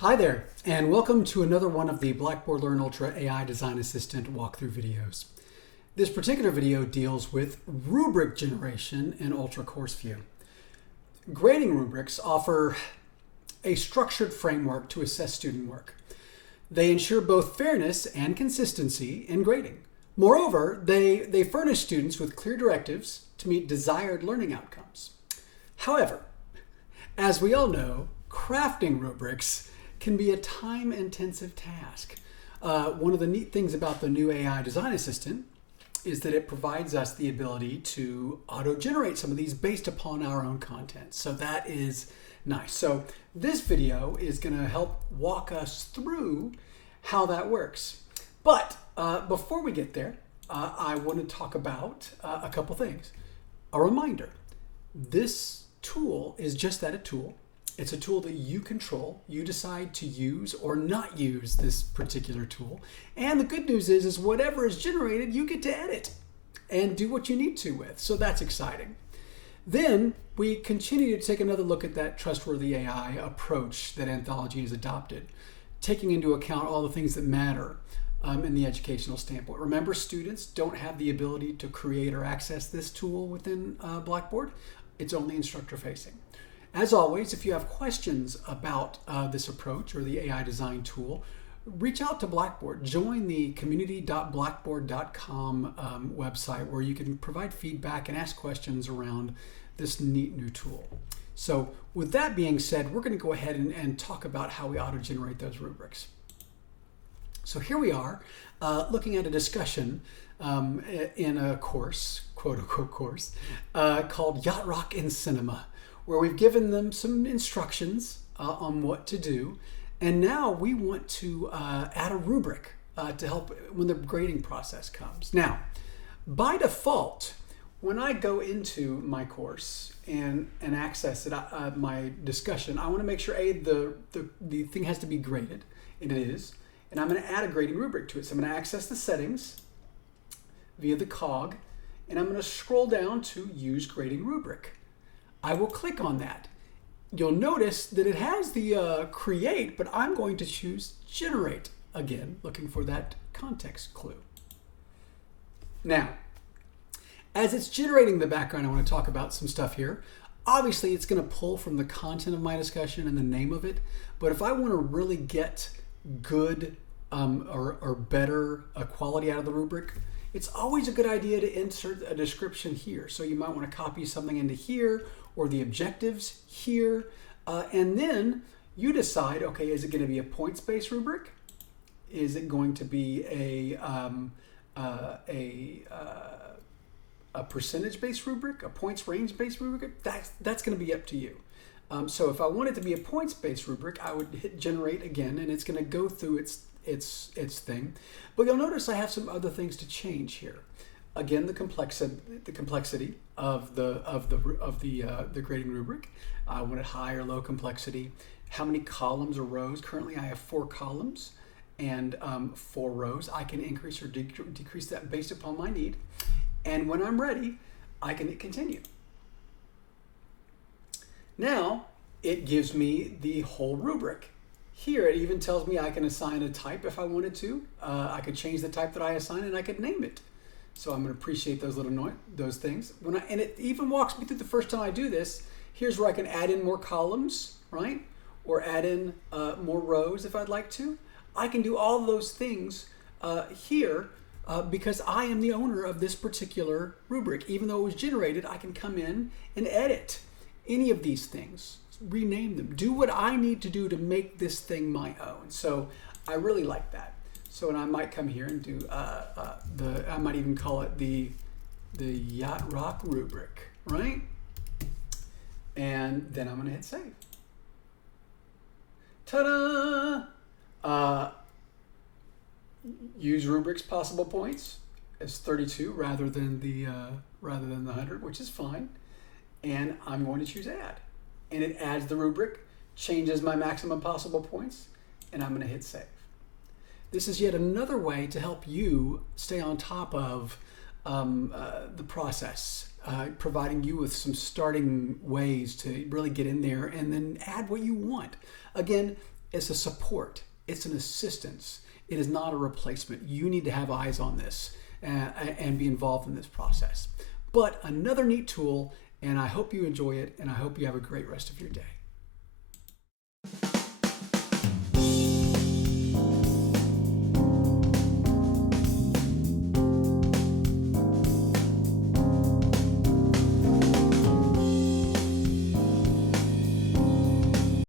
Hi there, and welcome to another one of the Blackboard Learn Ultra AI Design Assistant walkthrough videos. This particular video deals with rubric generation in Ultra Course View. Grading rubrics offer a structured framework to assess student work. They ensure both fairness and consistency in grading. Moreover, they furnish students with clear directives to meet desired learning outcomes. However, as we all know, crafting rubrics can be a time-intensive task. One of the neat things about the new AI Design Assistant is that it provides us the ability to auto-generate some of these based upon our own content. So that is nice. So this video is going to help walk us through how that works. But before we get there, I want to talk about a couple things. A reminder, this tool is just that, a tool. It's a tool that you control. You decide to use or not use this particular tool. And the good news is whatever is generated, you get to edit and do what you need to with. So that's exciting. Then we continue to take another look at that trustworthy AI approach that Anthology has adopted, taking into account all the things that matter in the educational standpoint. Remember, students don't have the ability to create or access this tool within Blackboard. It's only instructor facing. As always, if you have questions about this approach or the AI design tool, reach out to Blackboard. Join the community.blackboard.com website where you can provide feedback and ask questions around this neat new tool. So with that being said, we're going to go ahead and talk about how we auto-generate those rubrics. So here we are looking at a discussion in a course, quote-unquote course, called Yacht Rock in Cinema, where we've given them some instructions on what to do. And now we want to add a rubric to help when the grading process comes. Now, by default, when I go into my course and access it, my discussion, I want to make sure, the thing has to be graded, and it is. And I'm going to add a grading rubric to it. So I'm going to access the settings via the cog, and I'm going to scroll down to Use Grading Rubric. I will click on that. You'll notice that it has the create, but I'm going to choose generate again, looking for that context clue. Now, as it's generating the background, I want to talk about some stuff here. Obviously, it's going to pull from the content of my discussion and the name of it, but if I want to really get good or better quality out of the rubric, it's always a good idea to insert a description here. So you might want to copy something into here, or the objectives here, and then you decide, okay, is it going to be a points-based rubric? Is it going to be a percentage-based rubric, a points range-based rubric? That's going to be up to you. So if I want it to be a points-based rubric, I would hit generate again, and it's going to go through its thing. But you'll notice I have some other things to change here. Again, the complexity of the grading rubric. I want it high or low complexity. How many columns or rows? Currently, I have 4 columns and 4 rows. I can increase or decrease that based upon my need. And when I'm ready, I can hit continue. Now, it gives me the whole rubric. Here, it even tells me I can assign a type if I wanted to. I could change the type that I assign, and I could name it. So I'm going to appreciate those little those things. And it even walks me through the first time I do this. Here's where I can add in more columns, right? Or add in more rows if I'd like to. I can do all those things here because I am the owner of this particular rubric. Even though it was generated, I can come in and edit any of these things, rename them, do what I need to do to make this thing my own. So I really like that. So, and I might come here and do I might even call it the Yacht Rock rubric, right? And then I'm going to hit save. Ta-da! Use rubrics possible points as 32 rather than the 100, which is fine. And I'm going to choose add, and it adds the rubric, changes my maximum possible points, and I'm going to hit save. This is yet another way to help you stay on top of the process, providing you with some starting ways to really get in there and then add what you want. Again, It's a support. It's an assistance. It is not a replacement. You need to have eyes on this and be involved in this process. But another neat tool, and I hope you enjoy it, and I hope you have a great rest of your day.